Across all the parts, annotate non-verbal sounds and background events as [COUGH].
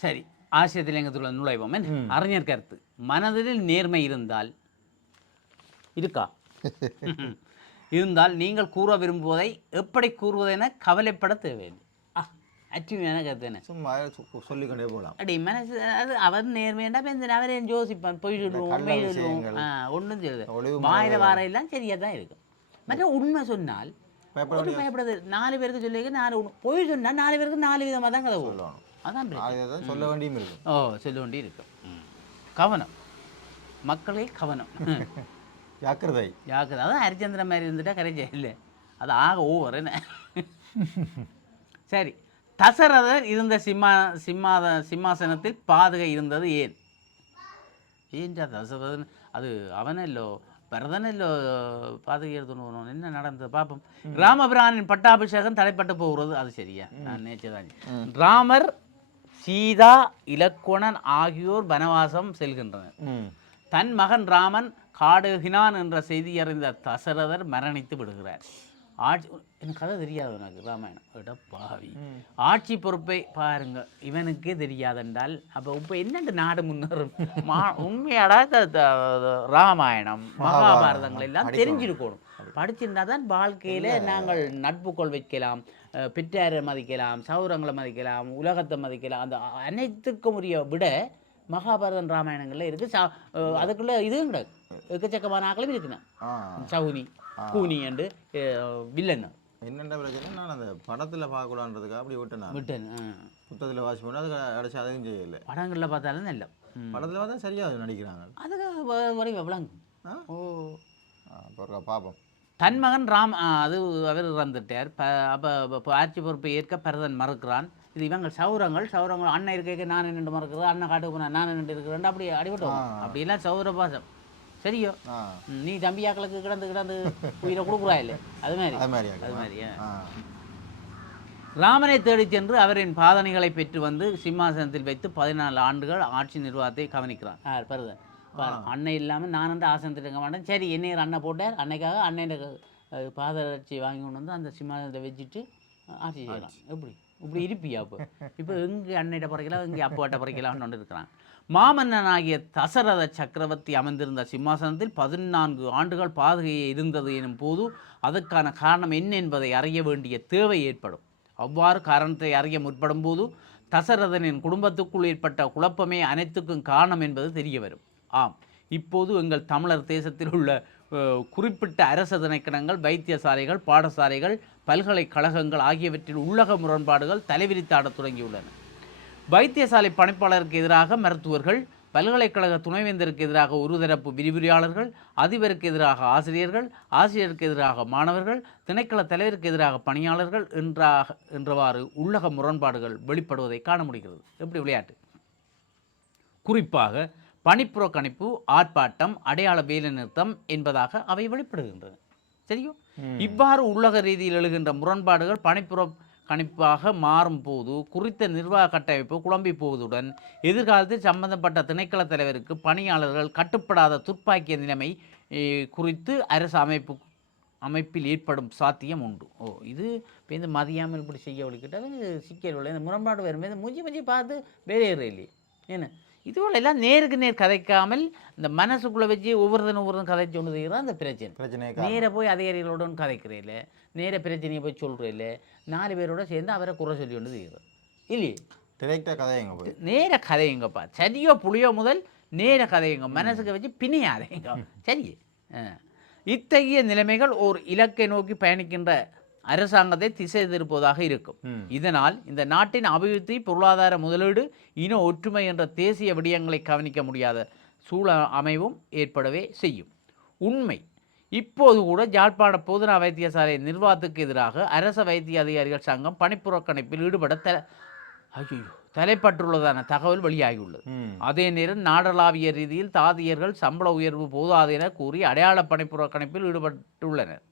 சரி ஆசிரியத்திலங்கத்துள்ள நுழைவோம் என்ன? அறிஞர் கருத்து. மனதில் நேர்மை இருந்தால் இருக்கா? [LAUGHS] இருந்தால் நீங்கள் கூற விரும்புவதை எப்படி கூறுவதென கவலைப்பட தேவையில்லை. அச்சுமையான கருத்து என்ன? சும்மா சொல்லிக்கொண்டே போகலாம். அடி மனசு அது அவர் நேர்மையாண்டா பெந்த அவரே யோசிப்பான் பொய் சொல்லுவோம் ஒன்றும் சொல்லுது வாயில வார எல்லாம் சரியா தான் இருக்கும். மற்ற உண்மை சொன்னால் பயப்படுறது நாலு பேருக்கு சொல்லி நாலு. பொய் சொன்னா நாலு பேருக்கு நாலு விதமாக தான் கதை சொல்லணும். அதான் பிரச்சனை. அதை தான் சொல்ல வேண்டியும் இருக்கும். ஓ சொல்ல வேண்டி இருக்கும். கவனம். மக்களே கவனம். [LAUGHS] ஜாக்கிரதை யாக்குது அதான் ஹரிச்சந்திரன் மாதிரி இருந்துட்டா கரைச்சே இல்லை அது ஆக ஓவர் என்ன? [LAUGHS] சரி. தசரதர் இருந்த சிம்மா சிம்மாத சிம்மாசனத்தில் பாதுகை இருந்தது ஏன்? ஏன்டா தசரதன் அது அவனல்லோ பரதனல்லோ பாதுகை போகணும். என்ன நடந்தது? பார்ப்போம் ராமபிரானின் பட்டாபிஷேகம் தடைப்பட்டு போகிறது. அது சரியா? நான் நேச்சதான் ராமர் சீதா இலக்குவணன் ஆகியோர் வனவாசம் செல்கின்றனர். தன் மகன் ராமன் காடுகினான் என்ற செய்தி அறிந்த தசரதர் மரணித்து விடுகிறார். ஆட்சி எனக்கு கதை தெரியாது எனக்கு ராமாயணம். பாவி. ஆட்சி பொறுப்பை பாருங்க இவனுக்கே தெரியாதென்றால் அப்போ இப்போ என்னண்டு நாடு முன்னேறும்? மா உண்மையாடா ராமாயணம் மகாபாரதங்கள் எல்லாம் தெரிஞ்சிருக்கணும். படிச்சிருந்தா தான் வாழ்க்கையில் நாங்கள் நட்புக்கோள் வைக்கலாம் பெற்றாரை மதிக்கலாம் சௌரங்களை மதிக்கலாம் உலகத்தை மதிக்கலாம் அந்த அனைத்துக்கும் உரிய விட மகாபாரதம் ராமாயணங்கள்ல இருக்கு. சா- அதுக்குள்ள இதுவும் கிடையாது எக்கச்சக்கமான ஆக்களும் இருக்குண்ணா சவுனி கூனி அண்டு வில்லன். என்னென்ன பிரச்சனை நான் அந்த படத்தில் பார்க்கலான்றதுக்காக அப்படி விட்டேன் விட்டன் புத்தகத்தில் வாட்ச் பண்ணி அதுக்கு அடைச்சி அதையும் செய்யலை. படங்களில் பார்த்தாலும் நல்ல ம். படத்தில் பார்த்தா சரியாக நடிக்கிறாங்க. அதுக்கு வ- வரை விளங்கு ஆ? ஓ. அப்புறம் பார்ப்போம் தன் மகன் ராம் அது அவர் இறந்துட்டார். ப அப்போ ஆட்சி பொறுப்பை ஏற்க பரதன் மறுக்கிறான். இது இவங்க சௌரங்கள். சௌரங்கள் அண்ணன் இருக்க நான் நின்று மறுக்கிறது? அண்ணன் காட்டுக்கு போனா நான் நின்று இருக்கிறேன்? அப்படி அடிபட்டோம். அப்படியெல்லாம் சௌர பாசம் சரியோ நீ தம்பியாக்களுக்கு கிடந்து கிடந்து உயிரை கொடுக்குறா இல்லை அது மாதிரி. அது மாதிரி ராமனை தேடிச் சென்று அவரின் பாதனைகளை பெற்று வந்து சிம்மாசனத்தில் வைத்து பதினாலு ஆண்டுகள் ஆட்சி நிர்வாகத்தை கவனிக்கிறான். பரதன். அன்னை இல்லாமல் நான் வந்து ஆசனத்தில் இருக்க மாட்டேன். சரி என்னை அண்ணன் போட்டார். அன்னைக்காக அஹ், பாதரட்சி வாங்கி கொண்டு வந்து அந்த சிம்மாசனத்தை வச்சுட்டு ஆட்சி செய்யலாம் எப்படி? இப்படி இருப்பியா இப்போ இப்போ எங்கே அன்னையிட்ட பறைக்கலாம் இங்கே அப்பாட்ட பறைக்கலாம்னு கொண்டு இருக்கிறான். மாமன்னனாகிய தசரத சக்கரவர்த்தி அமர்ந்திருந்த சிம்மாசனத்தில் பதினான்கு ஆண்டுகள் பாதுகையை இருந்தது எனும் போது அதற்கான காரணம் என்ன என்பதை அறிய வேண்டிய தேவை ஏற்படும். அவ்வாறு காரணத்தை அறிய முற்படும் போது தசரதனின் குடும்பத்துக்குள் ஏற்பட்ட குழப்பமே அனைத்துக்கும் காரணம் என்பது தெரிய வரும். ஆம். இப்போது எங்கள் தமிழர் தேசத்தில் உள்ள குறிப்பிட்ட அரச திணைக்கணங்கள் வைத்தியசாலைகள் பாடசாலைகள் பல்கலைக்கழகங்கள் ஆகியவற்றில் உள்ளக முரண்பாடுகள் தலைவிரித்தாடத் தொடங்கியுள்ளன. வைத்தியசாலை பணிப்பாளருக்கு எதிராக மருத்துவர்கள் பல்கலைக்கழக துணைவேந்தருக்கு எதிராக ஒரு தரப்பு விரிவுரையாளர்கள் அதிபருக்கு எதிராக ஆசிரியர்கள் ஆசிரியருக்கு எதிராக மாணவர்கள் திணைக்கள தலைவருக்கு எதிராக பணியாளர்கள் என்றாக என்றவாறு உள்ளக முரண்பாடுகள் வெளிப்படுவதை காண முடிகிறது. எப்படி விளையாட்டு? குறிப்பாக பணிப்புறக்கணிப்பு ஆர்ப்பாட்டம் அடையாள வேலை நிறுத்தம் என்பதாக அவை வெளிப்படுகின்றன. சரியோ? இவ்வாறு உள்ளக ரீதியில் எழுகின்ற முரண்பாடுகள் பணிப்புற கணிப்பாக மாறும் போது குறித்த நிர்வாக கட்டமைப்பு குழம்பி போவதுடன் எதிர்காலத்தில் சம்பந்தப்பட்ட திணைக்கள தலைவருக்கு பணியாளர்கள் கட்டுப்படாத துப்பாக்கிய நிலைமை குறித்து அரசு அமைப்பு அமைப்பில் ஏற்படும் சாத்தியம் உண்டு. ஓ இது இப்போ இந்த மதியாமல் இப்படி செய்ய ஒழிக்கிட்டால் சிக்கல் இல்லை இந்த முரண்பாடு வரும்போது மூஞ்சி மூஞ்சி பார்த்து வெளியேற இல்லையே. என்ன? இதுவரை எல்லாம் நேருக்கு நேர் கதைக்காமல் இந்த மனசுக்குள்ளே வச்சு ஒவ்வொருத்தனும் ஒவ்வொருத்தரும் கதைச்சு ஒன்று செய்கிறது அந்த பிரச்சனை. பிரச்சனையே நேர போய் அதிகாரிகளுடன் கதைக்கிறேன் நேர பிரச்சனையை போய் சொல்கிறேன் நாலு பேரோட சேர்ந்து அவரை குறை சொல்லி கொண்டு செய்கிறோம் இல்லையே? டிரெக்டாக கதையங்க போய்? நேர கதையுங்கப்பா சரியோ புளியோ முதல் நேர கதையுங்க மனசுக்கு வச்சு பிணியாதேங்க சரி. இத்தகைய நிலைமைகள் ஓர் இலக்கை நோக்கி பயணிக்கின்ற அரசாங்கத்தை திசை திருப்பதாக இருக்கும். இதனால் இந்த நாட்டின் அபிவிருத்தி பொருளாதார முதலீடு இன ஒற்றுமை என்ற தேசிய விடயங்களை கவனிக்க முடியாத சூழ அமைவும் ஏற்படவே செய்யும். உண்மை. இப்போது கூட ஜாழ்ப்பாண போதனா வைத்தியசாலை நிர்வாகத்துக்கு எதிராக அரச வைத்திய அதிகாரிகள் சங்கம் பணிப்புறக்கணிப்பில் ஈடுபட த ஐயோ தலைப்பட்டுள்ளதான தகவல் வெளியாகியுள்ளது. அதே நேரம் நாடளாவிய ரீதியில் தாதியர்கள் சம்பள உயர்வு போதாது என கூறி அடையாள பணிப்புறக்கணிப்பில் ஈடுபட்டுள்ளனர்.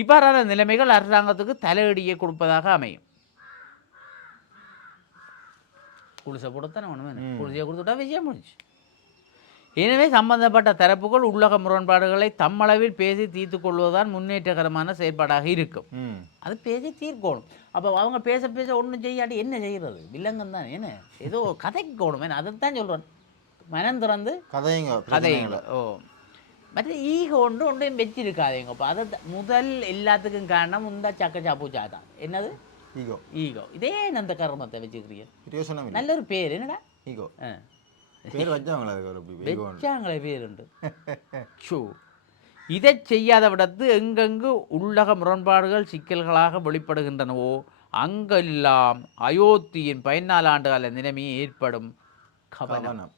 இவ்வாறான நிலைமைகள் அரசாங்கத்துக்கு தலையடியை கொடுப்பதாக அமையும். குடிசை போடத்தானே ஒன்றுமே குடிசையை கொடுத்துட்டா விஷயம் முடிச்சு எனவே சம்பந்தப்பட்ட தரப்புகள் உள்ளக முரண்பாடுகளை தம்மளவில் பேசி தீர்த்து கொள்வதுதான் முன்னேற்றகரமான செயற்பாடாக இருக்கும். அது பேசி தீர்க்கணும். அப்போ அவங்க பேச பேச ஒன்றும் செய்யாட்டி என்ன செய்கிறது வில்லங்கம் தான் என்ன? ஏதோ கதைக்கணும் என்ன? அதைத்தான் சொல்கிறேன் மனம் திறந்து கதைங்க கதைங்க. ஓ. மற்ற ஈகோ ஒன்று ஒன்றையும் அதை த- முதல் எல்லாத்துக்கும் காரணம் இந்த சக்கச்சா பூச்சா தான் என்னது ஈகோ ஈகோ இதே அந்த கர்மத்தை வச்சுக்கிறீங்க பிரயோசனம் இல்லை நல்ல ஒரு பேர் என்னடா ஈகோ ஆ பேர் ஈகோ வெச்சாங்களே பேருண்டு ஷோ இதை செய்யாத விடத்து எங்கெங்கு உள்ளக முரண்பாடுகள் சிக்கல்களாக வெளிப்படுகின்றனவோ அங்கெல்லாம் அயோத்தியின் பதினாலு ஆண்டுகால நிலைமையை ஏற்படும் கவனம் கவனம்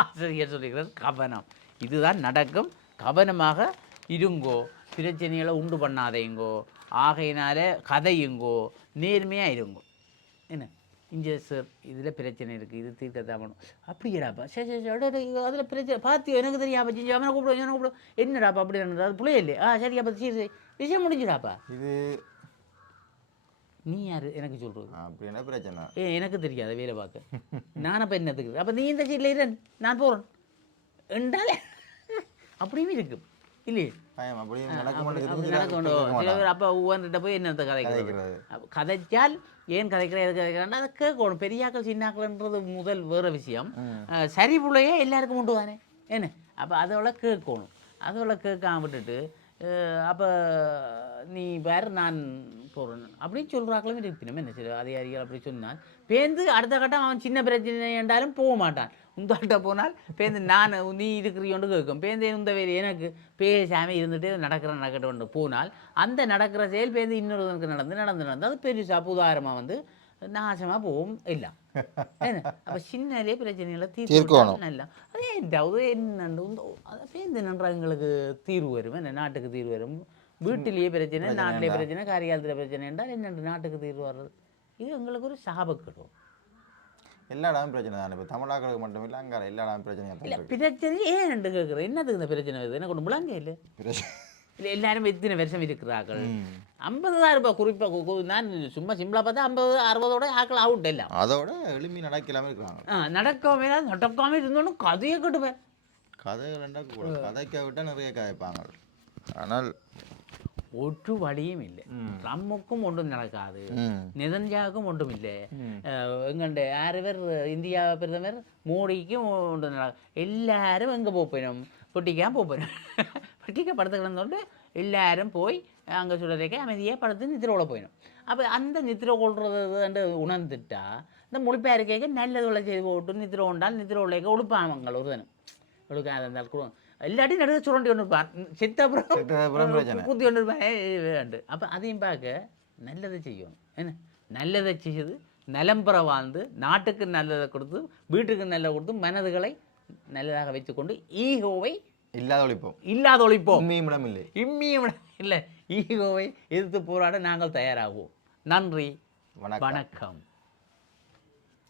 ஆசிரியர் சொல்லுகிறார் கவனம் இதுதான் நடக்கும் கவனமாக இருங்கோ. பிரச்சனைகளை உண்டு பண்ணாதேங்கோ. ஆகையினால கதையுங்கோ. நேர்மையாக இருங்கோ. என்ன? இங்கே சார் இதில் பிரச்சனை இருக்குது இது தீர்க்கத்தான் வேணும். அப்படியேடாப்பா சரி சரி அதில் பிரச்சனை. பார்த்து எனக்கு தெரியாம. செஞ்சு அவனை கூப்பிடுவோம் இவனை கூப்பிடுவோம் என்னடாப்பா அப்படி அது பிள்ளை இல்லையே. ஆ சரி அப்போ சரி சரி. விஷயம் முடிஞ்சுடாப்பா இது நீ யார்? எனக்கு சொல்கிறது அப்படி என்ன பிரச்சனை? ஏ எனக்கு தெரியாது வேலை பார்க்க. நான் அப்போ என்னத்துக்கு? அப்போ நீ இந்த சீட்டில் இரு. நான் போகிறேன் என்றாலே அப்படியும் இருக்கு. இல்லையே? பயம் அப்படி அப்படி- நடக்க அப்போ ஒவ்வொன்றிட்ட போய் என்னத்தை கதைக்கிறது. கதைச்சால் ஏன் கதைக்கிற எது கதைக்கிறான்னா அதை கேட்கணும். பெரியாக்கள் சின்னாக்கள்ன்றது முதல் வேறு விஷயம். சரி பிள்ளையே எல்லாருக்கும் உண்டு தானே? என்ன? அப்போ அதோட கேட்கணும். அதோட கேட்காம விட்டுட்டு அப்போ நீ வேறு நான் போகிறேன் அப்படின்னு சொல்கிறாக்களும் இருப்பினும் என்ன சரி அதிகாரிகள் அப்படி சொன்னான் பேருந்து அடுத்த கட்டம் அவன் சின்ன பிரச்சனை என்றாலும் போக மாட்டான். உந்தாட்ட போனால் பேருந்து நான் நீ இருக்கிறியோண்டு கேட்கும். பேருந்து இந்த வேறு எனக்கு பேசாமல் இருந்துட்டு நடக்கிற நடக்கட்டும் போனால் அந்த நடக்கிற செயல் பேருந்து இன்னொருவனுக்கு நடந்து நடந்து நடந்து அது பெருசாக புதாரமாக வந்து என்ன அப்போ சின்னலே பிரச்சனைகளை தீர்த்து தீர்க்கணும். நல்லா அதே ஏதாவது என்னண்டு அதை பேருந்து நன்றா எங்களுக்கு தீர்வு வரும் என்ன நாட்டுக்கு தீர்வு வரும் வீட்டிலேயே பிரச்சனை நாட்டிலே பிரச்சனை காரியாலத்தில் பிரச்சனை என்றால் என்னண்டு நாட்டுக்கு தீர்வு வர்றது இது எங்களுக்கு ஒரு சாபக்கெடும் எல்லா இடமும் பிரச்சனை தானே இப்போ தமிழாக்களுக்கு மட்டும் இல்லை அங்கே எல்லா இடமும் பிரச்சனையாக தான் இல்லை பிரச்சனை ஏன் என்று கேட்குறேன் என்னதுக்கு இந்த பிரச்சனை வருது எனக்கு ஒன்று முழங்க இல்லை பிரச்சனை இல்லை எல்லாரும் எத்தனை வருஷம் இருக்கிறார்கள்? ம். ஐம்பது தான் இருப்பா குறிப்பாக நான் சும்மா சிம்பிளாக பார்த்தா ஐம்பது அறுபதோட ஆக்கள் அவுட் எல்லாம். அதோட எளிமை நடக்கலாமல் இருக்கிறாங்க. ஆ நடக்காம நடக்காம இருந்தோன்னு கதையை கட்டுவேன். கதைகள் கூட கதைக்க விட்டால் நிறைய கதைப்பாங்க. ஆனால் ஒரு வழியும் இல்லை. ட்ரம்முக்கும் ஒன்றும் நடக்காது. ம். நெதன்யாவுக்கும் ஒன்றும் இல்லை. எங்கண்ட யார் பேர்? இந்தியா பிரதமர் மோடிக்கும் ஒன்றும் நட எல்லாரும் எங்கே போகணும் பொட்டிக்கா போகணும் பொட்டிக்கா படத்து கிடந்தோண்டு எல்லாரும் போய் அங்கே சொல்கிறதுக்கே அமைதியாக படுத்து நித்திரோட போயிடும் அப்போ அந்த நித்திர கொள்றது உணர்ந்துட்டா இந்த மொழிப்பெயர் கேட்க நல்லதுள்ள செய்து போட்டு நித்திர உண்டால் நித்திர உழைக்க உழுப்பாங்க ஒரு தினம் ஒழுக்காத இருந்தால் கூட இல்லாட்டி நடுவே சுரண்டி கொண்டு இருப்பான் செத்த செத்த அப்புறம் பிரச்சனை. அப்புறம் குத்தி கொண்டு இருப்பான் அப்போ அதையும் பார்க்க நல்லதை செய்யணும் என்ன நல்லதை செய்து நலம்பெற வாழ்ந்து நாட்டுக்கு நல்லதை கொடுத்து வீட்டுக்கு நல்லதை கொடுத்து மனதுகளை நல்லதாக வைத்துக்கொண்டு ஈகோவை இல்லாத ஒழிப்போம் இல்லாத ஒழிப்போம் இடம் இல்லை. இம்மியும் இல்லை ஈகோவை எதிர்த்து போராட நாங்கள் தயாராகுவோம் நன்றி. வணக்கம். வணக்கம்.